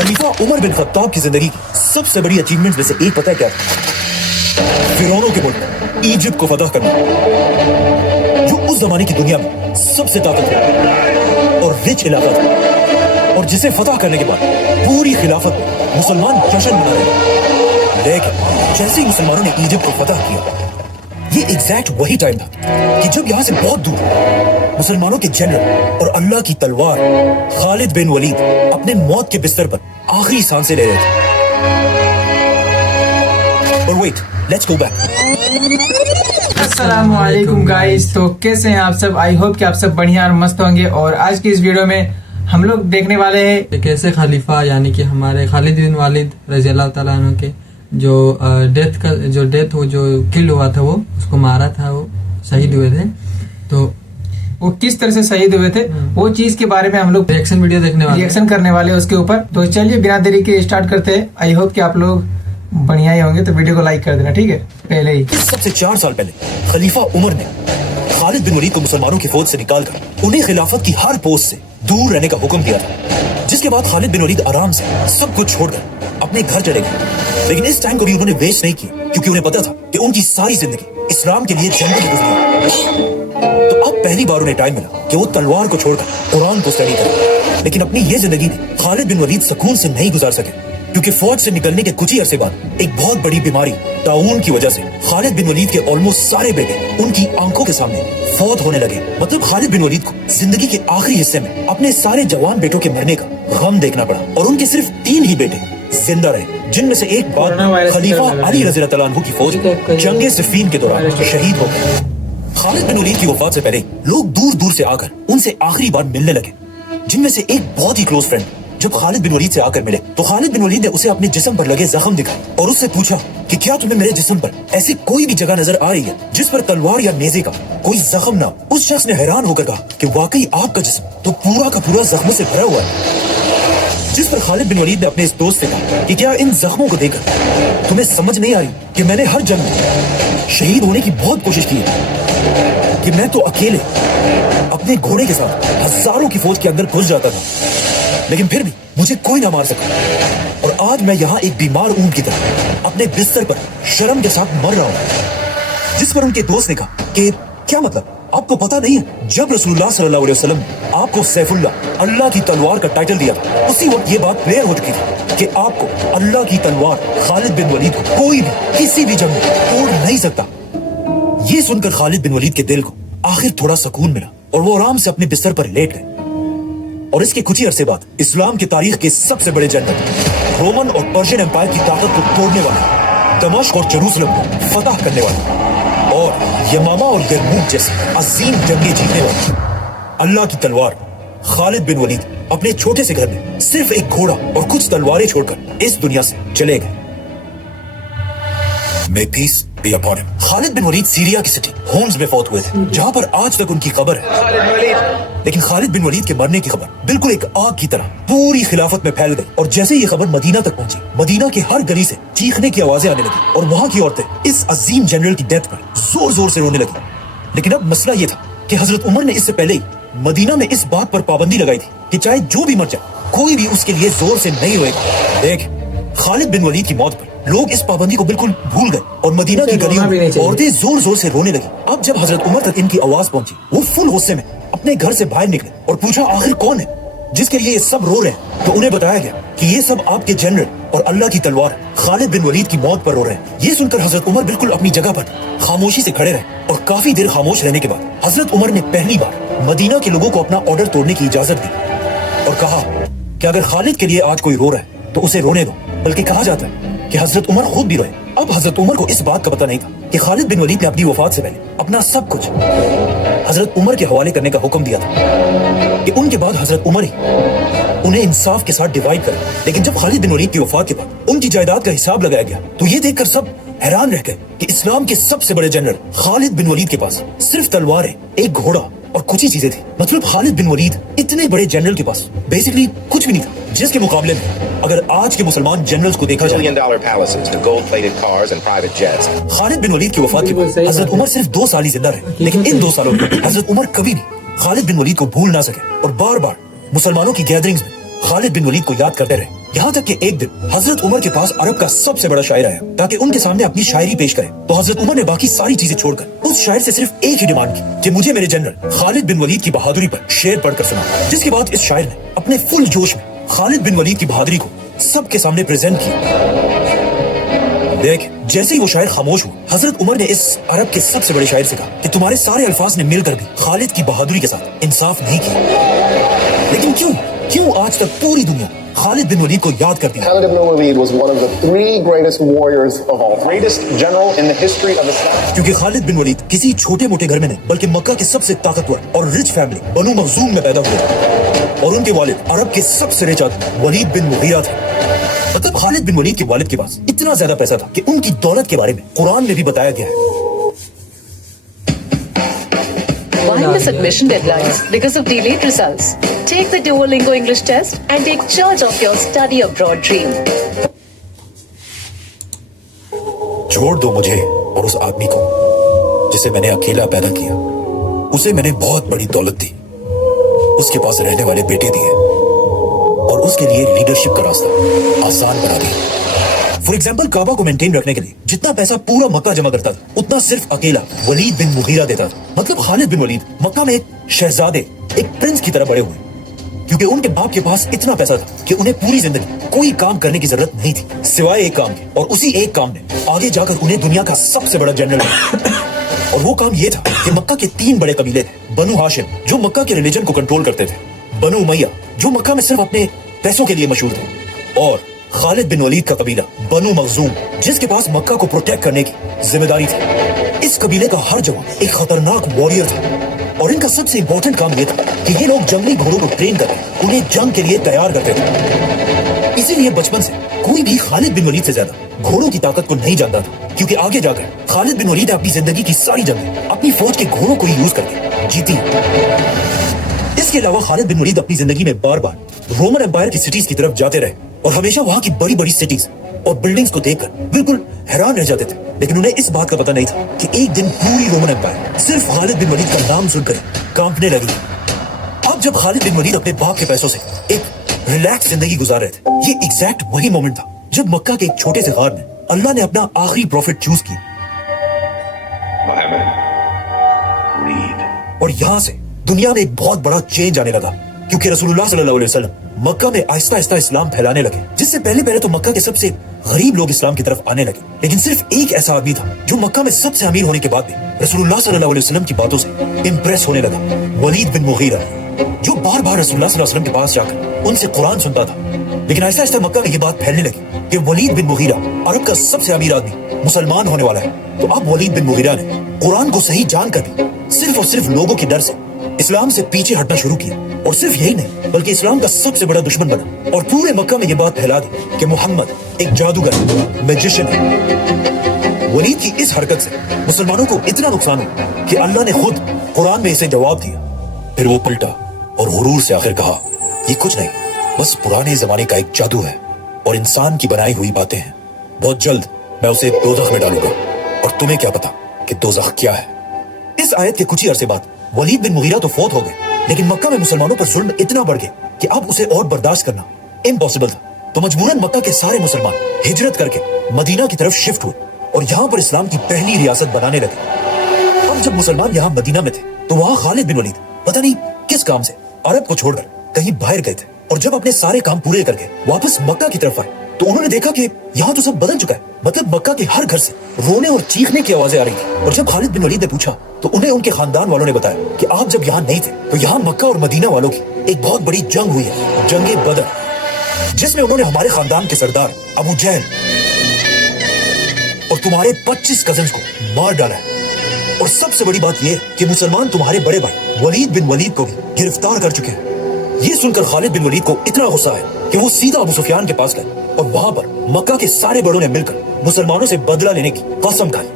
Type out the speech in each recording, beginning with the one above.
खलीफा Umar bin Khattab की जिंदगी की सबसे बड़ी अचीवमेंट में से एक पता है क्या था? फिरौनों के मुल्क इजिप्ट को फतह करना, जो उस जमाने की दुनिया में सबसे ताकतवर और रिच इलाका था, और जिसे फतह करने के बाद पूरी खिलाफत में मुसलमान जश्न मना रहे थे। लेकिन जैसे ही मुसलमानों ने इजिप्ट को फतह किया, ये एग्जैक्ट वही टाइम था कि जब यहाँ से बहुत दूर मुसलमानों के जनरल और अल्लाह की तलवार खालिद बिन वलीद अपने मौत के बिस्तर पर आखिरी सांसें ले रहे थे। और वेट, लेट्स गो बैक। अस्सलाम वालेकुम गाइस, तो कैसे हैं आप सब? आई होप कि आप सब बढ़िया और मस्त होंगे। और आज की इस वीडियो में हम लोग देखने वाले हैं कैसे खलीफा यानी कि हमारे खालिद बिन वालिद रज़ी अल्लाह तआला अन्हु के जो डेथ हो जो किल हुआ था, वो उसको मारा था, वो शहीद हुए थे, तो वो किस तरह से शहीद हुए थे वो चीज के बारे में हम लोग रिएक्शन वीडियो रिएक्शन करने वाले हैं उसके ऊपर। तो चलिए बिना देरी के स्टार्ट करते हैं। आई होप कि आप लोग बढ़िया ही होंगे, तो वीडियो को लाइक कर देना, ठीक है? पहले ही सबसे 4 साल पहले खलीफा उमर ने खालिद बिन वलीद को मुसलमानों की फौज से निकालकर उन्हें खिलाफत की हर पोस्ट से दूर रहने का हुक्म दिया था, जिसके बाद खालिद बिन वलीद आराम से सब कुछ छोड़कर अपने घर चले गए। लेकिन इस टाइम को भी उन्होंने वेस्ट नहीं किया, क्योंकि उन्हें पता था कि उनकी सारी जिंदगी इस्लाम के लिए जंग की गुजरी। तो अब पहली बार उन्हें टाइम मिला कि वो तलवार को छोड़कर कुरान को स्टडी करें। लेकिन अपनी ये जिंदगी में खालिद बिन वलीद सुकून से नहीं गुजार सके, क्योंकि फौज से निकलने के कुछ ही अरसे बाद एक बहुत बड़ी बीमारी ताउन की वजह से खालिद बिन वलीद के ऑलमोस्ट सारे बेटे उनकी आंखों के सामने फौत होने लगे। मतलब खालिद बिन वलीद को जिंदगी के आखिरी हिस्से में अपने सारे जवान बेटों के मरने का गम देखना पड़ा, और उनके सिर्फ 3 ही बेटे जिंदा रहे, जिनमें से एक बाद खलीफा अली रज़ी अल्लाह अन्हु की फौज जंग सिफ़ीन के दौरान शहीद हो गए। खालिद बिन वलीद की वफात से पहले लोग दूर दूर से आकर उनसे आखिरी बार मिलने लगे, जिनमें से एक बहुत ही क्लोज फ्रेंड जब खालिद बिन वलीद से आकर मिले तो खालिद बिन वलीद ने उसे अपने जिस्म पर लगे जख्म दिखाए और उससे पूछा कि क्या तुम्हें मेरे जिस्म पर ऐसी कोई भी जगह नजर आ रही है जिस पर तलवार या नेज़े का कोई जख्म ना? उस शख्स ने हैरान होकर कहा कि वाकई आपका जिस्म तो पूरा का पूरा जख्मों से भरा हुआ है। जिस पर खालिद बिन वलीद ने अपने इस दोस्त से कहा कि क्या इन जख्मों को देखकर तुम्हें समझ नहीं आ रही कि मैंने हर जंग में शहीद होने की बहुत कोशिश की है, कि मैं तो अकेले अपने घोड़े के साथ हजारों की फौज के अंदर घुस जाता था, लेकिन फिर भी मुझे कोई ना मार सका, और आज मैं यहाँ एक बीमार ऊंट की तरह अपने बिस्तर पर शर्म के साथ मर रहा हूँ। जिस पर उनके दोस्त ने कहा कि क्या मतलब, आपको पता नहीं है जब रसूलुल्लाह सल्लल्लाहु अलैहि वसल्लम ने आपको सैफुल्लाह अल्लाह की तलवार का टाइटल दिया था, उसी वक्त ये बात क्लियर हो चुकी थी कि आपको अल्लाह की तलवार खालिद बिन वलीद को कोई भी किसी भी जंग में तोड़ नहीं सकता। ये सुनकर खालिद बिन वलीद के दिल को आखिर थोड़ा सुकून मिला और वो आराम से अपने बिस्तर पर लेट गए। और इसके कुछ ही अरसे बाद इस्लाम की तारीख के सबसे बड़े जनरल, रोमन और पर्शियन एम्पायर की ताकत को तोड़ने वाले, दमिश्क और जेरूसलम को फतह करने वाले, और यमामा और यरमूक जैसे अजीम जंगें जीतने वाले अल्लाह की तलवार खालिद बिन वलीद अपने छोटे से घर में सिर्फ एक घोड़ा और कुछ तलवारें छोड़कर इस दुनिया से चले गए। May peace be upon him. Khalid bin Walid Syria की सिटी होम्स में फौत हुए थे, जहां पर आज तक उनकी कब्र है। लेकिन खालिद बिन वलीद के मरने की खबर बिल्कुल एक आग की तरह पूरी खिलाफत में फैल गई, और जैसे ये खबर मदीना तक पहुंची, मदीना की हर गली से चीखने की आवाजें आने लगी, और वहां की औरतें इस अजीम जनरल की डेथ पर जोर जोर से रोने लगी। लेकिन अब मसला ये था कि हजरत उमर ने इससे पहले ही मदीना में इस बात पर पाबंदी लगाई थी कि चाहे जो भी मर जाए, कोई भी उसके लिए जोर से नहीं रोएगा। देख, खालिद बिन वलीद की मौत पर लोग इस पाबंदी को बिल्कुल भूल गए, और मदीना की गलियों में औरतें जोर जोर से रोने लगी। अब जब हजरत उमर तक इनकी आवाज पहुंची, वो फुल गुस्से में अपने घर से बाहर निकले और पूछा आखिर कौन है जिसके लिए ये सब रो रहे हैं। तो उन्हें बताया गया कि ये सब आपके जनरल और अल्लाह की तलवार खालिद बिन वलीद की मौत पर रो रहे हैं। ये सुनकर हजरत उमर बिल्कुल अपनी जगह पर खामोशी से खड़े रहे, और काफी देर खामोश रहने के बाद हजरत उमर ने पहली बार मदीना के लोगों को अपना ऑर्डर तोड़ने की इजाजत दी और कहा कि अगर खालिद के लिए आज कोई रो रहा है तो उसे रोने दो। बल्कि कहा जाता है कि हजरत उमर खुद भी रोए। अब हजरत उमर को इस बात का पता नहीं था कि खालिद बिन वलीद ने अपनी वफात से पहले अपना सब कुछ हजरत उमर के हवाले करने का हुक्म दिया था, कि उनके बाद हजरत उमर ही उन्हें इंसाफ के साथ डिवाइड करे। लेकिन जब खालिद बिन वलीद की वफात के बाद उनकी जायदाद का हिसाब लगाया गया, तो ये देखकर सब हैरान रह गए कि इस्लाम के सबसे बड़े जनरल खालिद बिन वलीद के पास सिर्फ तलवारें, एक घोड़ा और कुछ ही चीजें थी। मतलब खालिद बिन वलीद इतने बड़े जनरल के पास बेसिकली कुछ भी नहीं था, जिसके मुकाबले में अगर आज के मुसलमान जनरल्स को देखा जाए, खालिद बिन वलीद की वफात के बाद हजरत उमर सिर्फ 2 साल ही जिंदा रहे। लेकिन इन 2 सालों में हजरत उमर कभी भी खालिद बिन वलीद को भूल ना सके, और बार बार मुसलमानों की गैदरिंग्स में खालिद बिन वलीद को याद करते रहे, यहाँ तक कि एक दिन हजरत उमर के पास अरब का सबसे बड़ा शायर आया ताकि उनके सामने अपनी शायरी पेश करे। तो हजरत उमर ने बाकी सारी चीजें छोड़कर उस शायर से सिर्फ एक ही डिमांड की कि मुझे मेरे जनरल खालिद बिन वलीद की बहादुरी पर शेर पढ़कर सुना। जिसके बाद इस शायर ने अपने फुल जोश में खालिद बिन वलीद की बहादुरी को सबके सामने प्रेजेंट किया। देख, जैसे ही वो शायर खामोश हुआ, हजरत उमर ने इस अरब के सबसे बड़े शायर से कहा कि तुम्हारे सारे अल्फाज ने मिलकर भी खालिद की बहादुरी के साथ इंसाफ नहीं किया। लेकिन क्यों आज तक पूरी दुनिया खालिद बिन वलीद को याद करती है? Khalid ibn Walid was one of the 3 greatest warriors of all, greatest general in the history of Islam. क्योंकि खालिद बिन वलीद किसी छोटे मोटे घर में नहीं बल्कि मक्का के सबसे ताकतवर और रिच फैमिली बनु मखजूम में पैदा हुए और उनके वालिद अरब के सबसे रिच आदमी वलीद बिन मुगीरा थे। मतलब खालिद बिन वलीद के वालिद के पास इतना ज्यादा पैसा था कि उनकी दौलत के बारे में कुरान में भी बताया गया है। Why miss admission deadlines because of delayed results? Take the Duolingo English test and take charge of your study abroad dream. छोड़ दो मुझे और उस आदमी को जिसे मैंने अकेला पैदा किया। उसे मैंने बहुत बड़ी दौलत दी, उसके पास रहने वाले बेटे दिए और उसके लिए लीडरशिप का रास्ता आसान बना दिया। फॉर एग्जाम्पल, काबा को मेंटेन रखने के लिए जितना पैसा पूरा मक्का जमा करता था उतना सिर्फ अकेला वलीद बिन मुगीरा देता था। मतलब खालिद बिन वलीद मक्का में एक शहजादे, एक प्रिंस की तरह बड़े हुए क्योंकि उनके बाप के पास इतना पैसा था कि उन्हें पूरी जिंदगी कोई काम करने की जरूरत नहीं थी सिवाय एक काम के, और उसी एक काम ने आगे जाकर उन्हें दुनिया का सबसे बड़ा जनरल बनाया। और वो काम ये था कि मक्का के 3 बड़े कबीले थे। बनु हाशिम जो मक्का के रिलीजन को कंट्रोल करते थे, बनु उमैया जो मक्का में सिर्फ अपने पैसों के लिए मशहूर थे, और खालिद बिन वलीद का कबीला बनु मखजूम जिसके पास मक्का को प्रोटेक्ट करने की जिम्मेदारी थी। इस कबीले का हर जवान एक खतरनाक वॉरियर था और इनका सबसे इंपॉर्टेंट काम यह था कि ये लोग जंगली घोड़ों को ट्रेन करके उन्हें जंग के लिए तैयार करते थे। इसीलिए बचपन से कोई भी खालिद बिन वलीद से ज्यादा घोड़ों की ताकत को नहीं जानता था, क्योंकि आगे जाकर खालिद बिन वलीद ने अपनी जिंदगी की सारी जंगें अपनी फौज के घोड़ों को ही यूज करके जीती। इसके अलावा खालिद बिन वलीद अपनी जिंदगी में बार बार रोमन एम्पायर की सिटीज की तरफ जाते रहे और हमेशा वहां की बड़ी बड़ी सिटीज और बिल्डिंग्स को देखकर बिल्कुल हैरान रह जाते थे। लेकिन उन्हें इस बात का पता नहीं था कि एक दिन पूरी रोमन एम्पायर सिर्फ खालिद बिन वलीद का नाम सुनकर कांपने लगी। अब जब खालिद बिन वलीद अपने बाप के पैसों से एक रिलैक्स जिंदगी गुजार रहे थे, ये एग्जैक्ट वही मोमेंट था जब मक्का के एक छोटे से गार में अल्लाह ने अपना आखिरी प्रॉफिट चूज किया। और यहाँ से दुनिया में एक बहुत बड़ा चेंज आने लगा, क्योंकि रसूलुल्लाह सल्लल्लाहु अलैहि वसल्लम मक्का में आहिस्ता आहिस्ता इस्लाम फैलाने लगे, जिससे पहले तो मक्का के सबसे गरीब लोग इस्लाम की तरफ आने लगे। लेकिन सिर्फ एक ऐसा आदमी था जो मक्का में सबसे अमीर होने के बाद भी रसूलुल्लाह सल्लल्लाहु अलैहि वसल्लम की बातों से इंप्रेस होने लगा, वलीद बिन मुगीरा, जो बार बार रसूलुल्लाह सल्लल्लाहु अलैहि वसल्लम के पास जाकर उनसे कुरान सुनता था। लेकिन आहिस्ता आहिस्ता मक्का में ये बात फैलने लगी कि वलीद बिन मुगीरा अरब का सबसे अमीर आदमी मुसलमान होने वाला है। तो अब वलीद बिन मुगीरा ने कुरान को सही जानकर भी सिर्फ और सिर्फ लोगों के डर से इस्लाम से पीछे हटना शुरू किया, और सिर्फ यही नहीं बल्कि इस्लाम का सबसे बड़ा दुश्मन बना और पूरे मक्का में ये बात फैला दी कि मोहम्मद एक जादूगर, मैजिशियन है। वलीद की इस हरकत से मुसलमानों को इतना नुकसान हुआ कि अल्लाह ने खुद कुरान में इसे जवाब दिया। फिर वो पलटा और गुरूर से आखिर कहा, ये कुछ नहीं, बस पुराने जमाने का एक जादू है और इंसान की बनाई हुई बातें हैं। बहुत जल्द मैं उसे दोज़ख में डालूंगा और तुम्हें क्या पता कि दोज़ख क्या है। इस आयत के कुछ ही अरसे बाद वलीद बिन मुगीरा तो फौत हो गए, लेकिन मक्का में मुसलमानों पर जुल्म इतना बढ़ गया कि अब उसे और बर्दाश्त करना इम्पॉसिबल था। तो मजबूरन मक्का के सारे मुसलमान हिजरत करके मदीना की तरफ शिफ्ट हुए और यहाँ पर इस्लाम की पहली रियासत बनाने लगे। अब जब मुसलमान यहाँ मदीना में थे तो वहाँ खालिद बिन वलीद पता नहीं किस काम से अरब को छोड़कर कहीं बाहर गए थे, और जब अपने सारे काम पूरे करके वापस मक्का की तरफ आए तो उन्होंने देखा कि यहाँ तो सब बदल चुका है। मतलब मक्का के हर घर से रोने और चीखने की आवाजें आ रही थी। और जब खालिद बिन वलीद ने पूछा तो उन्हें उनके खानदान वालों ने बताया कि आप जब यहाँ नहीं थे तो यहाँ मक्का और मदीना वालों की एक बहुत बड़ी जंग हुई है, जंगे बदर, जिसमें उन्होंने हमारे खानदान के सरदार अबू जहल और तुम्हारे 25 कजिन्स को मार डाला है। और सबसे बड़ी बात यह कि मुसलमान तुम्हारे बड़े भाई वलीद बिन वलीद को भी गिरफ्तार कर चुके हैं। ये सुनकर खालिद बिन वलीद को इतना गुस्सा है कि वो सीधा अबू सुफियान के पास गए और वहां पर मक्का के सारे बड़ों ने मिलकर मुसलमानों से बदला लेने की कसम खाई।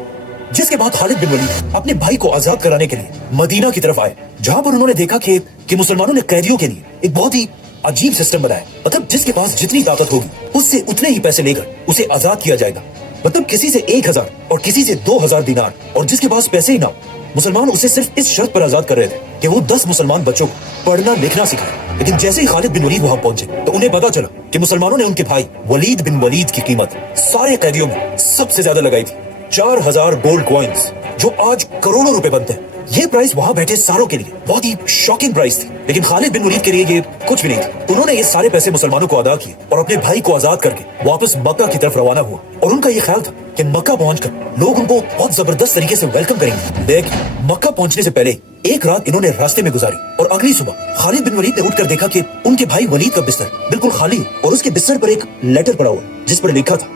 जिसके बाद खालिद बिन वलीद अपने भाई को आजाद कराने के लिए मदीना की तरफ आए, जहां पर उन्होंने देखा कि मुसलमानों ने कैदियों के लिए एक बहुत ही अजीब सिस्टम बनाया। मतलब जिसके पास जितनी ताकत होगी उससे उतने ही पैसे लेकर उसे आजाद किया जाएगा। मतलब किसी से 1000 और किसी से 2000 दिनार, और जिसके पास पैसे ही ना हो मुसलमान उसे सिर्फ इस शर्त पर आजाद कर रहे थे कि वो 10 मुसलमान बच्चों को पढ़ना लिखना सिखाए। लेकिन जैसे ही खालिद बिन वलीद वहां पहुंचे तो उन्हें पता चला कि मुसलमानों ने उनके भाई वलीद बिन वलीद की कीमत सारे कैदियों में सबसे ज्यादा लगाई थी, 4000 गोल्ड कॉइन्स, जो आज करोड़ों रुपए बनते हैं। ये प्राइस वहां बैठे सारों के लिए बहुत ही शॉकिंग प्राइस थी, लेकिन खालिद बिन वलीद के लिए ये कुछ भी नहीं थी। उन्होंने ये सारे पैसे मुसलमानों को अदा किए और अपने भाई को आजाद करके वापस मक्का की तरफ रवाना हुआ। और उनका ये ख्याल था कि मक्का पहुंचकर लोग उनको बहुत जबरदस्त तरीके से वेलकम करेंगे। लेकिन मक्का पहुंचने से पहले एक रात इन्होंने रास्ते में गुजारी और अगली सुबह खालिद बिन वलीद ने उठकर देखा कि उनके भाई वलीद का बिस्तर बिल्कुल खाली है और उसके बिस्तर पर एक लेटर पड़ा हुआ जिस पर लिखा था,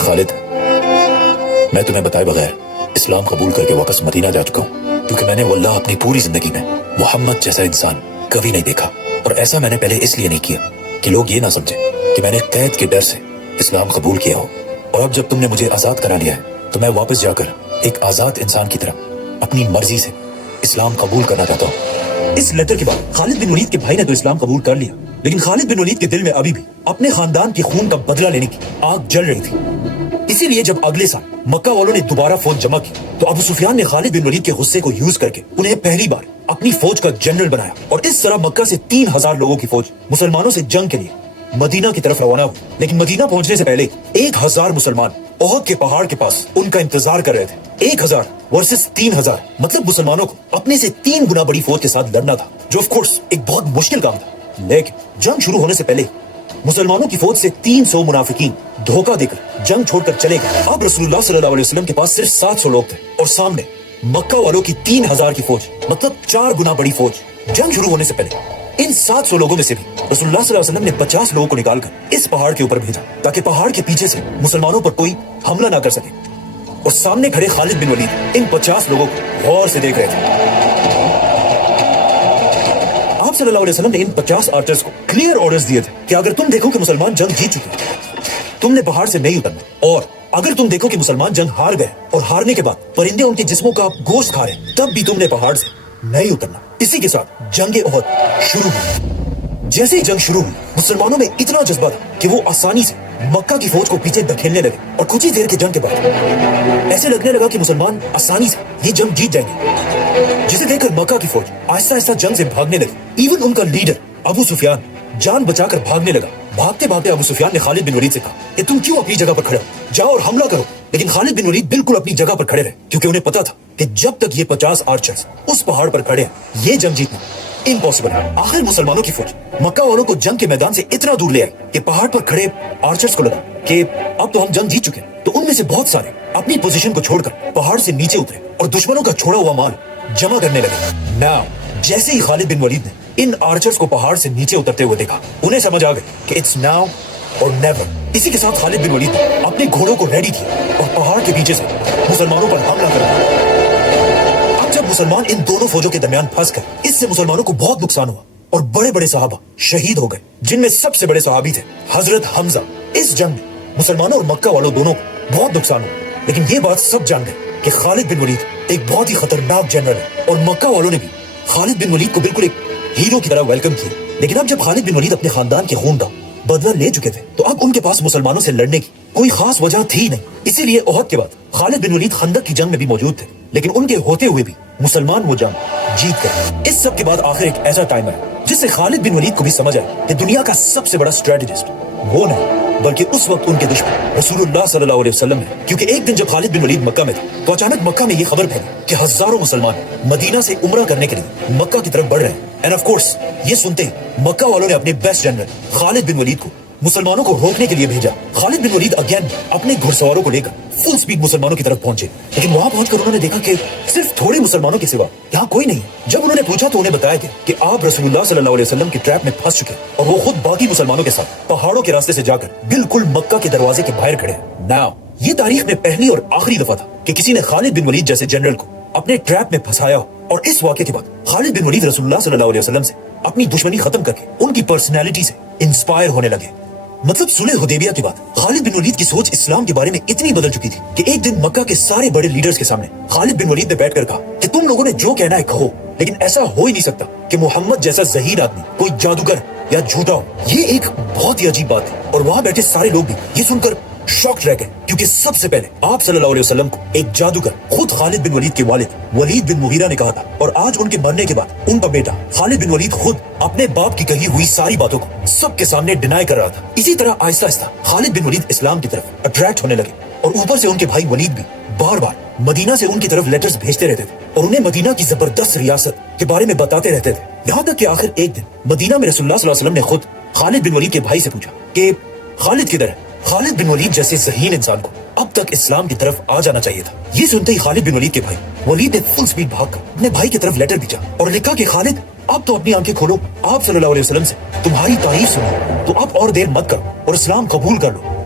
खालिद, मैं तुम्हें बताए बगैर इस्लाम कबूल करके वापस मदीना जा चुका हूँ, क्योंकि मैंने वल्लाह अपनी पूरी जिंदगी में मोहम्मद जैसा इंसान कभी नहीं देखा। और ऐसा मैंने पहले इसलिए नहीं किया कि लोग ये ना समझे कि मैंने कैद के डर से इस्लाम कबूल किया हो। और अब जब तुमने मुझे आजाद करा लिया है तो मैं वापस जाकर एक आजाद इंसान की तरह अपनी मर्जी से इस्लाम कबूल करना चाहता हूँ। इस लेटर के बाद खालिद बिन वलीद के भाई ने तो इस्लाम कबूल कर लिया, लेकिन खालिद बिन वलीद के दिल में अभी भी अपने खानदान के खून का बदला लेने की आग जल रही थी। इसीलिए जब अगले साल मक्का वालों ने दोबारा फौज जमा की तो अबू सुफियान ने खालिद बिन वलीद के गुस्से को यूज करके उन्हें पहली बार अपनी फौज का जनरल बनाया और इस तरह मक्का से 3000 लोगों की फौज मुसलमानों से जंग के लिए मदीना की तरफ रवाना हुई। लेकिन मदीना पहुंचने से पहले 1000 मुसलमान ओहद के पहाड़ के पास उनका इंतजार कर रहे थे। 1000 वर्सेस 3000, मतलब मुसलमानों को अपने से 3 गुना बड़ी फौज के साथ लड़ना था, जो ऑफ कोर्स एक बहुत मुश्किल काम था। लेकिन जंग शुरू होने से पहले मुसलमानों की फौज से 300 मुनाफिकीन धोखा देकर जंग छोड़कर चले गए। अब रसूलुल्लाह सल्लल्लाहु अलैहि वसल्लम के पास सिर्फ 700 लोग थे और सामने मक्का वालों की 3000 की फौज, मतलब 4 गुना बड़ी फौज। जंग शुरू होने से पहले इन 700 लोगों में से भी रसूलुल्लाह सल्लल्लाहु अलैहि वसल्लम ने 50 लोगों को निकालकर इस पहाड़ के ऊपर भेजा ताकि पहाड़ के पीछे से मुसलमानों पर कोई हमला ना कर सके। और सामने खड़े खालिद बिन वलीद इन 50 लोगों को गौर से देख रहे थे। आप सल्लल्लाहु अलैहि वसल्लम ने इन 50 आर्चर्स को क्लियर ऑर्डर्स दिए थे कि अगर तुम देखो कि मुसलमान जंग जीत चुके हैं, तुमने पहाड़ से नहीं उतरना, और अगर तुम देखो कि मुसलमान जंग हार गए और हारने के बाद परिंदे उनके जिस्मों का गोश्त खा रहे, तब भी तुमने पहाड़ से नहीं उतरना। इसी के साथ जंग ओहद शुरू हुई। जैसे ही जंग शुरू हुई, मुसलमानों में इतना जज्बा था कि वो आसानी से मक्का की फौज को पीछे धकेलने लगे और कुछ ही देर के जंग के बाद ऐसे लगने लगा कि मुसलमान आसानी से ये जंग जीत जाएंगे, जिसे देखकर मक्का की फौज आहिस्ता आहिस्ता जंग से भागने लगी। इवन उनका लीडर अबू सुफियान जान बचाकर भागने लगा। भागते भागते अबू सुफियान ने खालिद बिन वलीद से कहा कि तुम क्यों अपनी जगह पर खड़े हो, जाओ और हमला करो। लेकिन खालिद बिन वलीद बिल्कुल अपनी जगह पर खड़े रहे, क्योंकि उन्हें पता था कि जब तक ये 50 आर्चर्स उस पहाड़ पर खड़े हैं, ये जंग जीतना इम्पॉसिबल है। आखिर मुसलमानों की फौज मक्का वालों को जंग के मैदान से इतना दूर ले आई कि पहाड़ पर खड़े आर्चर्स को लगा कि अब तो हम जंग जीत चुके हैं। तो उनमें से बहुत सारे अपनी पोजीशन को छोड़कर पहाड़ से नीचे उतरे और दुश्मनों का छोड़ा हुआ माल जमा करने लगे। नाउ जैसे ही खालिद बिन वलीद ने इन आर्चर्स को पहाड़ से नीचे उतरते हुए देखा, उन्हें समझ आ गया कि इट्स नाउ और नेवर। इसी के साथ खालिद बिन वलीद ने अपने घोड़ों को रेडी किया और पहाड़ के पीछे से मुसलमानों पर हमला कर दिया। अब जब मुसलमान इन दोनों फौजों के दरमियान फंस गए, इससे मुसलमानों को बहुत नुकसान हुआ और बड़े बड़े सहाबा शहीद हो गए, जिनमें सबसे बड़े सहाबी थे हजरत हमजा। इस जंग में मुसलमानों और मक्का वालों दोनों को बहुत नुकसान हुआ, लेकिन ये बात सब जान गए कि खालिद बिन वलीद एक बहुत ही खतरनाक जनरल है और मक्का वालों ने भी खालिद बिन वलीद को बिल्कुल एक हीरो की तरह वेलकम किया। लेकिन अब जब खालिद बिन वलीद अपने खानदान के खून का बदला ले चुके थे, तो अब उनके पास मुसलमानों से लड़ने की कोई खास वजह थी नहीं। इसीलिए ओहद के बाद खालिद बिन वलीद खंदक की जंग में भी मौजूद थे, लेकिन उनके होते हुए भी मुसलमान वो जंग जीत गए। इस सब के बाद आखिर एक ऐसा टाइम आया जिससे खालिद बिन वलीद को भी समझ आया कि दुनिया का सबसे बड़ा स्ट्रेटेजिस्ट वो नहीं बल्कि उस वक्त उनके दुश्मन रसूलुल्लाह सल्लल्लाहु अलैहि वसल्लम है। क्योंकि एक दिन जब खालिद बिन वलीद मक्का में थे, तो अचानक मक्का में ये खबर फैली कि हजारों मुसलमान मदीना से उम्रा करने के लिए मक्का की तरफ बढ़ रहे हैं। एंड ऑफ कोर्स ये सुनते ही मक्का वालों ने अपने best general Khalid bin Waleed को मुसलमानों को रोकने के लिए भेजा। खालिद बिन वलीद अगेन अपने घुड़सवारों को लेकर फुल स्पीड मुसलमानों की तरफ पहुंचे, लेकिन वहां पहुंचकर उन्होंने देखा कि सिर्फ थोड़े मुसलमानों के सिवा यहाँ कोई नहीं है। जब उन्होंने पूछा तो उन्हें बताया गया कि आप रसूलुल्लाह सल्लल्लाहु अलैहि वसल्लम के ट्रैप में फंस चुके और वो खुद बाकी मुसलमानों के साथ पहाड़ों के रास्ते से जाकर बिल्कुल मक्का के दरवाजे के बाहर खड़े हैं। नाउ ये तारीख में पहली और आखिरी दफा था कि किसी ने खालिद बिन वलीद जैसे जनरल को अपने ट्रैप में फंसाया हो। और इस वाक़े के बाद खालिद बिन वलीद रसूलुल्लाह सल्लल्लाहु अलैहि वसल्लम से अपनी दुश्मनी खत्म करके उनकी पर्सनैलिटी से इंस्पायर होने लगे। मतलब सुलह हुदैबिया के बाद खालिद बिन वलीद की सोच इस्लाम के बारे में इतनी बदल चुकी थी कि एक दिन मक्का के सारे बड़े लीडर्स के सामने खालिद बिन वलीद ने बैठकर कहा कि तुम लोगों ने जो कहना है कहो, लेकिन ऐसा हो ही नहीं सकता कि मोहम्मद जैसा ज़हीर आदमी कोई जादूगर या झूठा हो। ये एक बहुत ही अजीब बात है। और वहां बैठे सारे लोग भी ये सुनकर शॉक्ड रह गए, क्योंकि सबसे पहले आप सल्लल्लाहु अलैहि वसल्लम को एक जादूगर खुद खालिद बिन वलीद के वालिद वलीद बिन मुगीरा ने कहा था, और आज उनके मरने के बाद उनका बेटा खालिद बिन वलीद खुद अपने बाप की कही हुई सारी बातों को सबके सामने डिनाई कर रहा था। इसी तरह आहिस्ता आहिस्ता खालिद बिन वलीद इस्लाम की तरफ अट्रैक्ट होने लगे, और ऊपर से उनके भाई वलीद भी बार बार मदीना से उनकी तरफ लेटर्स भेजते रहते थे और उन्हें मदीना की जबरदस्त रियासत के बारे में बताते रहते थे। यहाँ तक कि आखिर एक दिन मदीना में रसूलुल्लाह सल्लल्लाहु अलैहि वसल्लम ने खुद खालिद बिन वलीद के भाई से पूछा कि खालिद किधर है। खालिद बिन वलीद जैसे ज़हीन इंसान को अब तक इस्लाम की तरफ आ जाना चाहिए था। ये सुनते ही खालिद बिन वलीद के भाई वलीद ने फुल स्पीड भागकर अपने भाई की तरफ लेटर भेजा और लिखा कि खालिद, अब तो अपनी आंखें खोलो, आप सल्लल्लाहु अलैहि वसल्लम से तुम्हारी तारीफ सुनो, तो अब और देर मत करो और इस्लाम कबूल कर लो।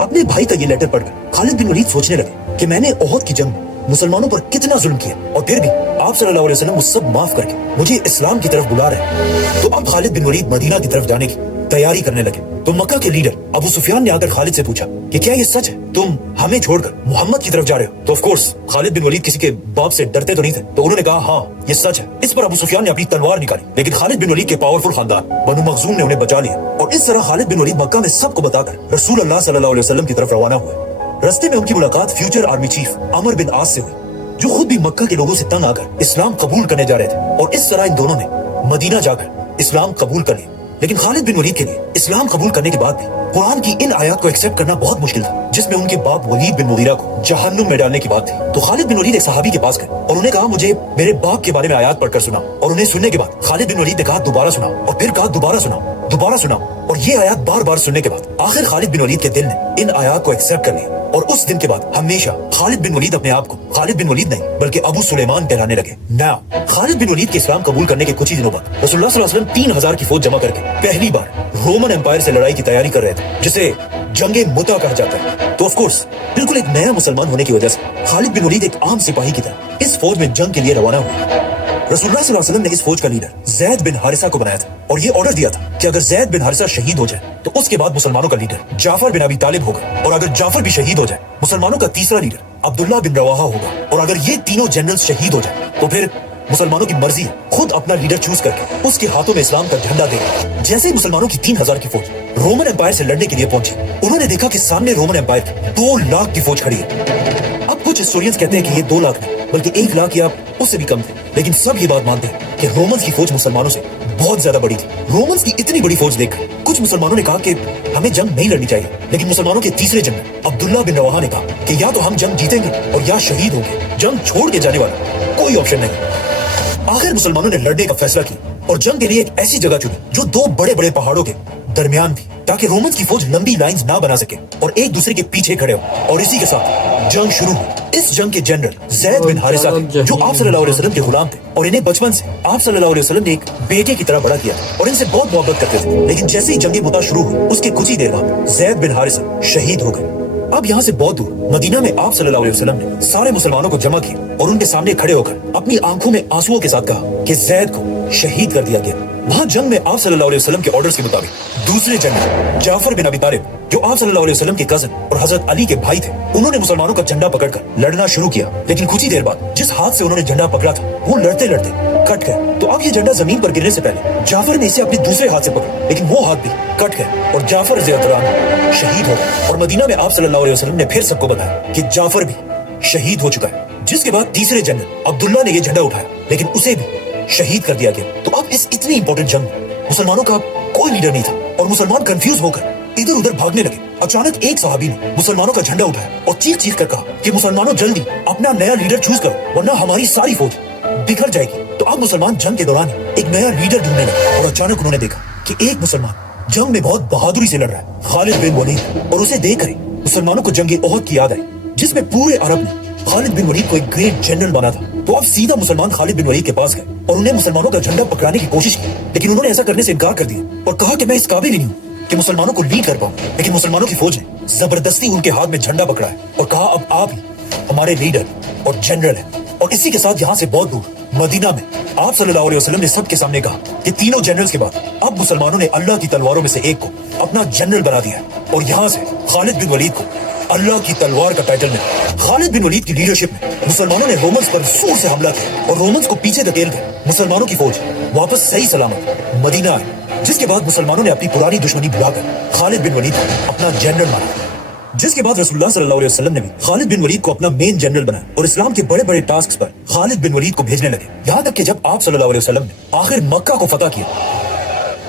अपने भाई का ये लेटर पढ़कर खालिद बिन वलीद सोचने लगे कि मैंने ओहद की जंग मुसलमानों पर कितना जुल्म किया, और फिर भी आप सल्लल्लाहु अलैहि वसल्लम उस सब माफ करके मुझे इस्लाम की तरफ बुला रहे हैं। तो अब खालिद बिन वलीद मदीना की तरफ जाने की तैयारी करने लगे। तो मक्का के लीडर अबू सुफियान ने आकर खालिद से पूछा कि क्या ये सच है, तुम हमें छोड़कर मोहम्मद की तरफ जा रहे हो। तो of course Khalid bin Waleed किसी के बाप से डरते तो नहीं थे, तो उन्होंने कहा हाँ ये सच है। इस पर अबू सुफियान ने अपनी तलवार निकाली, लेकिन खालिद बिन वलीद के पावरफुल खानदान बनु मखजूम ने उन्हें बचा लिया, और इस तरह खालिद बिन वलीद मक्का में सबको बताकर रसूल अल्लाह सल्लल्लाहु अलैहि वसल्लम की तरफ रवाना हुए। रस्ते में उनकी मुलाकात फ्यूचर आर्मी चीफ अमर बिन आस से हुई, जो खुद भी मक्का के लोगों से तंग आकर इस्लाम कबूल करने जा रहे थे, और इस तरह इन दोनों ने मदीना जाकर इस्लाम कबूल कर लिया। लेकिन खालिद बिन वलीद के लिए इस्लाम कबूल करने के बाद भी कुरान की इन आयत को एक्सेप्ट करना बहुत मुश्किल था, जिसमें उनके बाप वलीद बिन मुगीरा को जहन्नुम में डालने की बात थी। तो खालिद बिन वलीद एक सहाबी के पास गए और उन्हें कहा मुझे मेरे बाप के बारे में आयत पढ़कर सुनाओ, और उन्हें सुनने के बाद खालिद बिन वलीद ने कहा दोबारा सुनाओ, और फिर कहा दोबारा सुनाओ, दोबारा सुनाओ, और ये आयत बार बार सुनने के बाद आखिर खालिद बिन वलीद के दिल ने इन आयत को एक्सेप्ट कर लिया, और उस दिन के बाद हमेशा खालिद बिन वलीद अपने आप को खालिद बिन वलीद नहीं बल्कि अबू सुलेमान कहलाने लगे। नाउ खालिद बिन वलीद के इस्लाम कबूल करने के कुछ ही दिनों बाद रसूलुल्लाह सल्लल्लाहु अलैहि वसल्लम 3000 की फौज जमा करके पहली बार रोमन एम्पायर से लड़ाई की तैयारी कर रहे थे, जिसे जंगे मुता कहा जाता है। तो ऑफ कोर्स बिल्कुल एक नया मुसलमान होने की वजह से खालिद बिन वलीद एक आम सिपाही की तरह इस फौज में जंग के लिए रवाना हुए। रसूलुल्लाह सल्लल्लाहु अलैहि वसल्लम ने इस फौज का लीडर ज़ैद बिन हारिसा को बनाया था, और ये ऑर्डर दिया था कि अगर ज़ैद बिन हारिसा शहीद हो जाए तो उसके बाद मुसलमानों का लीडर जाफर बिन अबी तालिब होगा, और अगर जाफर भी शहीद हो जाए मुसलमानों का तीसरा लीडर अब्दुल्ला बिन रवाहा होगा, और अगर ये तीनों जनरल्स शहीद हो जाए तो फिर मुसलमानों की मर्जी है खुद अपना लीडर चूज करके उसके हाथों में इस्लाम का झंडा देगा। जैसे ही मुसलमानों की 3000 की फौज रोमन एम्पायर से लड़ने के लिए पहुंची, उन्होंने देखा कि सामने रोमन एम्पायर की 2 लाख की फौज खड़ी है। अब कुछ हिस्टोरियंस कहते हैं कि ये 2 लाख नहीं बल्कि 1 लाख या उससे भी कम थे, लेकिन सब ये बात मानते हैं कि रोमन्स की फौज मुसलमानों से बहुत ज्यादा बड़ी थी। रोमन्स की इतनी बड़ी फौज देखकर कुछ मुसलमानों ने कहा कि हमें जंग नहीं लड़नी चाहिए, लेकिन मुसलमानों के तीसरे जनरल अब्दुल्ला बिन रवाहा ने कहा कि या तो हम जंग जीतेंगे और या शहीद होंगे, जंग छोड़ के जाने वाला कोई ऑप्शन नहीं। आखिर मुसलमानों ने लड़ने का फैसला किया और जंग के लिए एक ऐसी जगह चुनी जो 2 बड़े बड़े पहाड़ों के दरमियान थी, ताकि रोमन्स की फौज लंबी लाइंस ना बना सके और एक दूसरे के पीछे खड़े हो, और इसी के साथ जंग शुरू हुई। इस जंग के जनरल ज़ैद बिन हारिसा थे, जो आप सल्लल्लाहु अलैहि वसल्लम के गुलाम थे, और इन्हें बचपन से आप सल्लल्लाहु अलैहि वसल्लम ने एक बेटे की तरह बड़ा किया और इनसे बहुत मोहब्बत करते थे। लेकिन जैसे ही जंगी मुता शुरू हुई उसके कुछ ही देर बाद ज़ैद बिन हारिसा शहीद हो गए। अब यहाँ से बहुत दूर मदीना में आप सल्लल्लाहु अलैहि वसल्लम ने सारे मुसलमानों को जमा किया और उनके सामने खड़े होकर अपनी आंखों में आंसुओं के साथ कहा कि ज़ैद को शहीद कर दिया गया। वहाँ जंग में आप सल्लल्लाहु अलैहि वसल्लम के ऑर्डर्स के मुताबिक दूसरे जनरल जाफर बिन अबी तालिब, जो आप सल्लल्लाहु अलैहि वसल्लम के कजन और हजरत अली के भाई थे, उन्होंने मुसलमानों का झंडा पकड़कर लड़ना शुरू किया। लेकिन कुछ ही देर बाद जिस हाथ से उन्होंने झंडा पकड़ा था वो लड़ते लड़ते कट गए। तो अब ये झंडा जमीन पर गिरने से पहले जाफर ने इसे अपने दूसरे हाथ से पकड़ा, लेकिन वो हाथ भी कट गए और जाफर ज़ियतरान शहीद हो गए। और मदीना में आप सल्लल्लाहु अलैहि वसल्लम ने फिर सबको बताया कि जाफर भी शहीद हो चुका है, जिसके बाद तीसरे जनरल अब्दुल्ला ने ये झंडा उठाया, लेकिन उसे भी शहीद कर दिया गया। तो अब इस इतनी इंपॉर्टेंट जंग में मुसलमानों का कोई लीडर नहीं था और मुसलमान कंफ्यूज होकर इधर उधर भागने लगे। अचानक एक सहाबी ने मुसलमानों का झंडा उठाया और चीख चीख कर कहा कि मुसलमानों जल्दी अपना नया लीडर चूज करो, वरना हमारी सारी फौज बिखर जाएगी। तो अब मुसलमान जंग के दौरान एक नया लीडर ढूंढने लगे और अचानक उन्होंने देखा कि एक मुसलमान जंग में बहुत बहादुरी से लड़ रहा है, खालिद बिन वलीद। और उसे देख कर मुसलमानों को जंग ओहद की याद आई, जिसमें पूरे अरब ने खालिद बिन वलीद को एक ग्रेट जनरल माना था। तो अब सीधा मुसलमान खालिद बिन वलीद के पास गए और उन्हें मुसलमानों का झंडा पकड़ाने की कोशिश की, लेकिन उन्होंने ऐसा करने से इनकार कर दिया और कहा कि मैं इस काबिल ही नहीं हूँ कि मुसलमानों को लीड कर पाऊं। लेकिन मुसलमानों की फौज ने जबरदस्ती उनके हाथ में झंडा पकड़ा है और कहा अब आप ही हमारे लीडर और जनरल हैं। और इसी के साथ यहाँ से बहुत दूर मदीना में आप सल्लल्लाहु अलैहि वसल्लम ने सबके सामने कहा कि तीनों जनरल्स के बाद अब मुसलमानों ने अल्लाह की तलवारों में से एक को अपना जनरल बना दिया और यहाँ से खालिद बिन वलीद को अल्लाह की तलवार का टाइटल मिला। खालिद बिन वलीद की लीडरशिप में मुसलमानों ने रोमन्स पर जोर से हमला किया और रोमन्स को पीछे धकेल कर मुसलमानों की फौज वापस सही सलामत मदीना आई, जिसके बाद मुसलमानों ने अपनी पुरानी दुश्मनी भुलाकर खालिद बिन वलीद को अपना जनरल माना। जिसके बाद रसूलुल्लाह सल्लल्लाहु अलैहि वसल्लम ने भी खालिद बिन वलीद को अपना मेन जनरल बनाया और इस्लाम के बड़े बड़े टास्क पर खालिद बिन वलीद को भेजने लगे। यहाँ तक कि जब आप सल्लल्लाहु अलैहि वसल्लम ने आखिर मक्का को फतह किया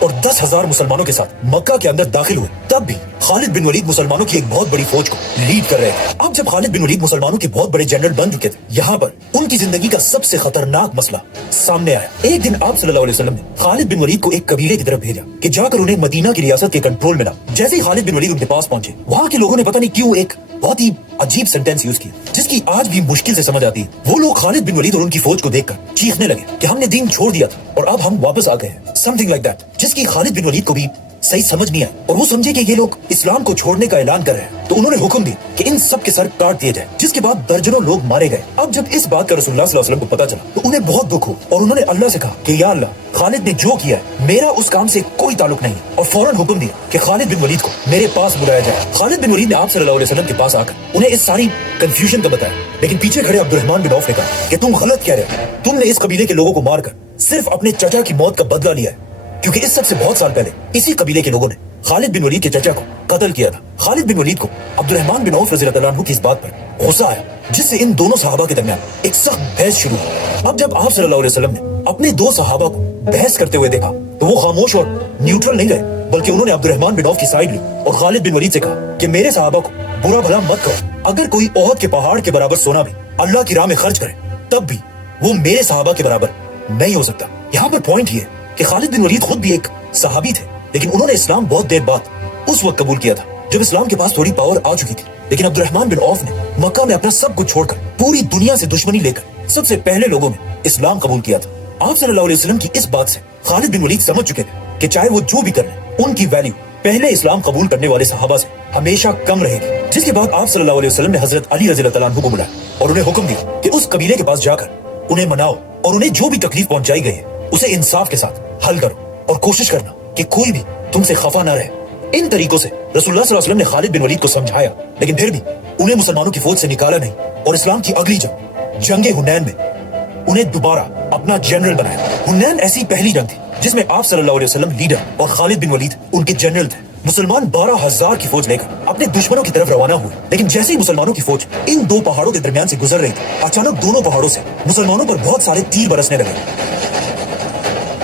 और 10,000 मुसलमानों के साथ मक्का के अंदर दाखिल हुए, तब भी खालिद बिन वलीद मुसलमानों की एक बहुत बड़ी फौज को लीड कर रहे थे। अब जब खालिद बिन वलीद मुसलमानों के बहुत बड़े जनरल बन चुके थे, यहाँ पर उनकी जिंदगी का सबसे खतरनाक मसला सामने आया। एक दिन आप सल्लल्लाहु अलैहि वसल्लम ने खालिद बिन वलीद को एक कबीले की तरफ भेजा कि जाकर उन्हें मदीना की रियासत के कंट्रोल में ला। जैसे ही खालिद बिन वलीद उनके पास पहुंचे, वहाँ के लोगों ने पता नहीं क्यों एक बहुत ही अजीब सेंटेंस यूज किया जिसकी आज भी मुश्किल से समझ आती है। वो लोग खालिद बिन वलीद और उनकी फौज को देखकर चीखने लगे कि हमने दीन छोड़ दिया था और अब हम वापस आ गए हैं, समथिंग लाइक दैट, जिसकी खालिद बिन वलीद को भी सही समझ नहीं आई और वो समझे कि ये लोग इस्लाम को छोड़ने का ऐलान कर रहे हैं। तो उन्होंने हुक्म दिया कि इन सब के सर काट दिए जाए, जिसके बाद दर्जनों लोग मारे गए। अब जब इस बात का रसूलुल्लाह सल्लल्लाहु अलैहि वसल्लम को पता चला तो उन्हें बहुत दुख हुआ और उन्होंने अल्लाह से कहा कि या अल्लाह, खालिद ने जो किया है मेरा उस काम से कोई ताल्लुक नहीं और फौरन हुक्म दिया कि खालिद बिन वलीद को मेरे पास बुलाया जाए। खालिद बिन वलीद ने आप सल्लल्लाहु अलैहि वसल्लम के पास आकर उन्हें इस सारी कंफ्यूजन का बताया, लेकिन पीछे खड़े अब्दुर्रहमान बिन औफ ने कहा कि तुम गलत कह रहे हो, तुमने इस कबीले के लोगों को मारकर सिर्फ अपने चचा की मौत का बदला लिया है, क्योंकि इस सबसे बहुत साल पहले इसी कबीले के लोगों ने खालिद बिन वलीद के चचा को कत्ल किया था। खालिद बिन वलीद को अब्दुर्रहमान बिन औफ रज़ियल्लाहु अन्हु की इस बात पर गुस्सा आया, जिससे इन दोनों सहाबा के दरमियान एक सख्त बहस शुरू हुई। अब जब आप सल्लल्लाहु अलैहि वसल्लम ने अपने दो सहाबा को बहस करते हुए देखा तो वो खामोश और न्यूट्रल नहीं रहे, बल्कि उन्होंने अब्दुर्रहमान बिन औफ की साइड ली और खालिद बिन वलीद से कहा कि मेरे सहाबा को बुरा भला मत करो, अगर कोई ओहद के पहाड़ के बराबर सोना भी अल्लाह की राह में खर्च करे तब भी वो मेरे सहाबा के बराबर नहीं हो सकता। यहाँ पर पॉइंट ये कि खालिद बिन वलीद खुद भी एक सहाबी थे, लेकिन उन्होंने इस्लाम बहुत देर बाद उस वक्त कबूल किया था जब इस्लाम के पास थोड़ी पावर आ चुकी थी। लेकिन अब्दुर्रहमान बिन औफ ने मक्का में अपना सब कुछ छोड़कर पूरी दुनिया से दुश्मनी लेकर सबसे पहले लोगों में इस्लाम कबूल किया था। आप सल्लल्लाहु अलैहि वसल्लम की इस बात से खालिद बिन वलीद समझ चुके थे कि चाहे वो जो भी कर लें, उनकी वैल्यू पहले इस्लाम कबूल करने वाले सहाबा से हमेशा कम रहेगी। जिसके बाद आप सल्लल्लाहु अलैहि वसल्लम ने हजरत अली रज़ियल्लाहु अन्हु को बुलाया और उन्हें हुक्म दिया कि उस कबीले के पास जाकर उन्हें मनाओ और उन्हें जो भी तकलीफ पहुंचाई गई है उसे इंसाफ के साथ हल करो और कोशिश करना कि कोई भी तुमसे खफा ना रहे। इन तरीकों से रसूलुल्लाह सल्लल्लाहु अलैहि वसल्लम ने खालिद बिन वलीद को समझाया, लेकिन फिर भी उन्हें मुसलमानों की फौज से निकाला नहीं और इस्लाम की अगली जंग हुनैन में उन्हें दोबारा अपना जनरल बनाया। हुनैन ऐसी पहली जंग थी जिसमें आप सल्लल्लाहु अलैहि वसल्लम लीडर और खालिद बिन वलीद उनके जनरल थे। मुसलमान 12,000 की फौज लेकर अपने दुश्मनों की तरफ रवाना हुए, लेकिन जैसे ही मुसलमानों की फौज इन दो पहाड़ों के दरमियान से गुजर रही थी, अचानक दोनों पहाड़ों से मुसलमानों पर बहुत सारे तीर बरसने लगे।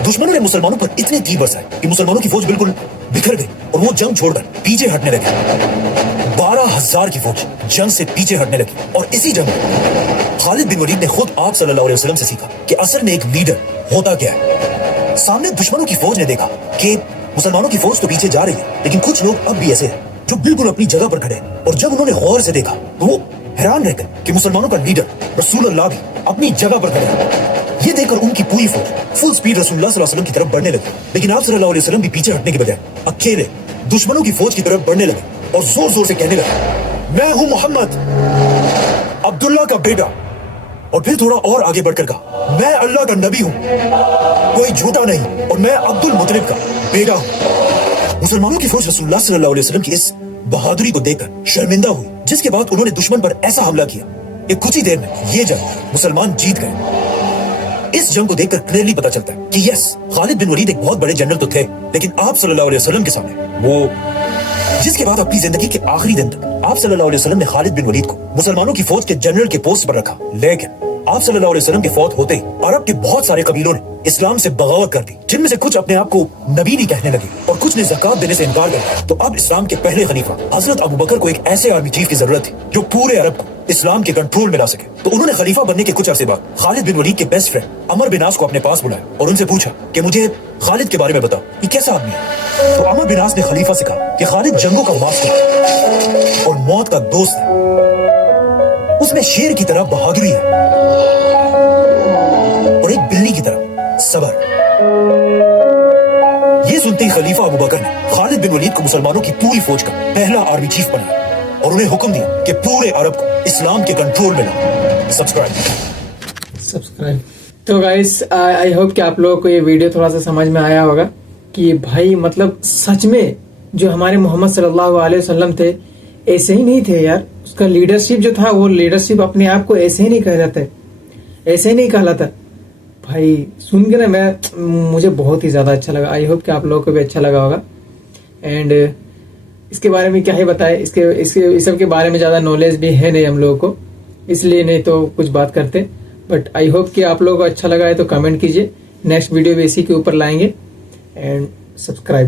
दुश्मनों ने मुसलमानों पर इतने तीर बरसाए कि मुसलमानों की फौज बिल्कुल बिखर गई और वो जंग छोड़कर पीछे हटने लगे। 12,000 की फौज जंग से पीछे हटने लगी और इसी जंग में खालिद बिन वलीद ने खुद आप सल्लल्लाहु अलैहि वसल्लम से सीखा कि असल में एक लीडर होता क्या है। सामने दुश्मनों की फौज ने देखा कि मुसलमानों की फौज तो पीछे जा रही है, लेकिन कुछ लोग अब भी ऐसे हैं जो बिल्कुल अपनी जगह पर खड़े हैं। और जब उन्होंने गौर से देखा तो वो हैरान रह गए कि मुसलमानों का लीडर रसूलुल्लाह भी अपनी जगह पर खड़े हैं। ये देखकर उनकी पूरी फौज फुल स्पीड रसूलुल्लाह सल्लल्लाहु अलैहि वसल्लम की तरफ बढ़ने लगी, लेकिन आप सल्लल्लाहु अलैहि वसल्लम भी पीछे हटने के बजाय अकेले दुश्मनों की फौज की तरफ बढ़ने लगे और जोर जोर से कहने लगे, मैं हूं मोहम्मद, अब्दुल्ला का बेटा। और फिर थोड़ा और आगे बढ़कर कहा, मैं अल्लाह का नबी हूं, कोई झूठा नहीं, और मैं अब्दुल मुतलिब का बेटा हूं। मुसलमानों की फौज रसूलुल्लाह सल्लल्लाहु अलैहि वसल्लम की इस बहादुरी को देखकर शर्मिंदा हुई, जिसके बाद उन्होंने दुश्मन पर ऐसा हमला किया कि कुछ ही देर में ये जंग मुसलमान जीत गए। इस जंग को देखकर क्लियरली पता चलता है कि यस, खालिद बिन वलीद एक बहुत बड़े जनरल तो थे, लेकिन आप सल्लल्लाहु अलैहि वसल्लम के सामने वो, जिसके बाद अपनी जिंदगी के आखिरी दिन तक आप सल्लल्लाहु अलैहि वसल्लम ने खालिद बिन वलीद को मुसलमानों की फौज के जनरल के पोस्ट पर रखा। लेकिन आप सल्लल्लाहु अलैहि वसल्लम के फौत होते ही अरब के बहुत सारे कबीलों ने इस्लाम से बगावत कर दी, जिनमें से कुछ अपने आप को नबी नहीं कहने लगे और कुछ ने ज़कात देने से इनकार कर दिया। तो अब इस्लाम के पहले खलीफा हजरत अबू बकर को एक ऐसे आर्मी चीफ की जरूरत थी जो पूरे अरब को इस्लाम के कंट्रोल में ला सके। तो उन्होंने खलीफा बनने के कुछ अरसे बाद खालिद बिन वलीद के बेस्ट फ्रेंड अमर बिन आस को अपने पास बुलाया और उनसे पूछा कि मुझे खालिद के बारे में बताओ, ये कैसा आदमी है। तो अमर बिन आस ने खलीफा से कहा कि खालिद जंगों का मास्टर है और मौत का दोस्त है, उसमें शेर की तरह बहादुरी है और एक बिल्ली की तरह सबर। ये सुनते ही खलीफा अबू बकर ने खालिद बिन वलीद को मुसलमानों की पूरी फौज का पहला आर्मी चीफ बनाया और उन्हें हुक्म दिया कि पूरे अरब को इस्लाम के कंट्रोल में लाओ। सब्सक्राइब। तो गाइस, आई होप कि आप लोगों को ये वीडियो थोड़ा सा समझ में आया होगा कि भाई मतलब सच में जो हमारे मोहम्मद सल्लल्लाहु अलैहि वसल्लम थे ऐसे ही नहीं थे यार। उसका लीडरशिप जो था वो लीडरशिप अपने आप को ऐसे ही नहीं कहलाता, ऐसे ही नहीं कहलाता भाई। सुन के ना मुझे बहुत ही ज्यादा अच्छा लगा। आई होप कि आप लोगों को भी अच्छा लगा होगा। एंड اس کے بارے میں کیا ہی بتائے, اس سب کے بارے میں زیادہ نالج بھی ہے نہیں ہم لوگوں کو, اس لیے نہیں تو کچھ بات کرتے. بٹ آئی ہوپ کہ آپ لوگوں کو اچھا لگا ہے تو کمنٹ کیجیے. نیکسٹ ویڈیو بھی اسی کے اوپر لائیں گے. And subscribe.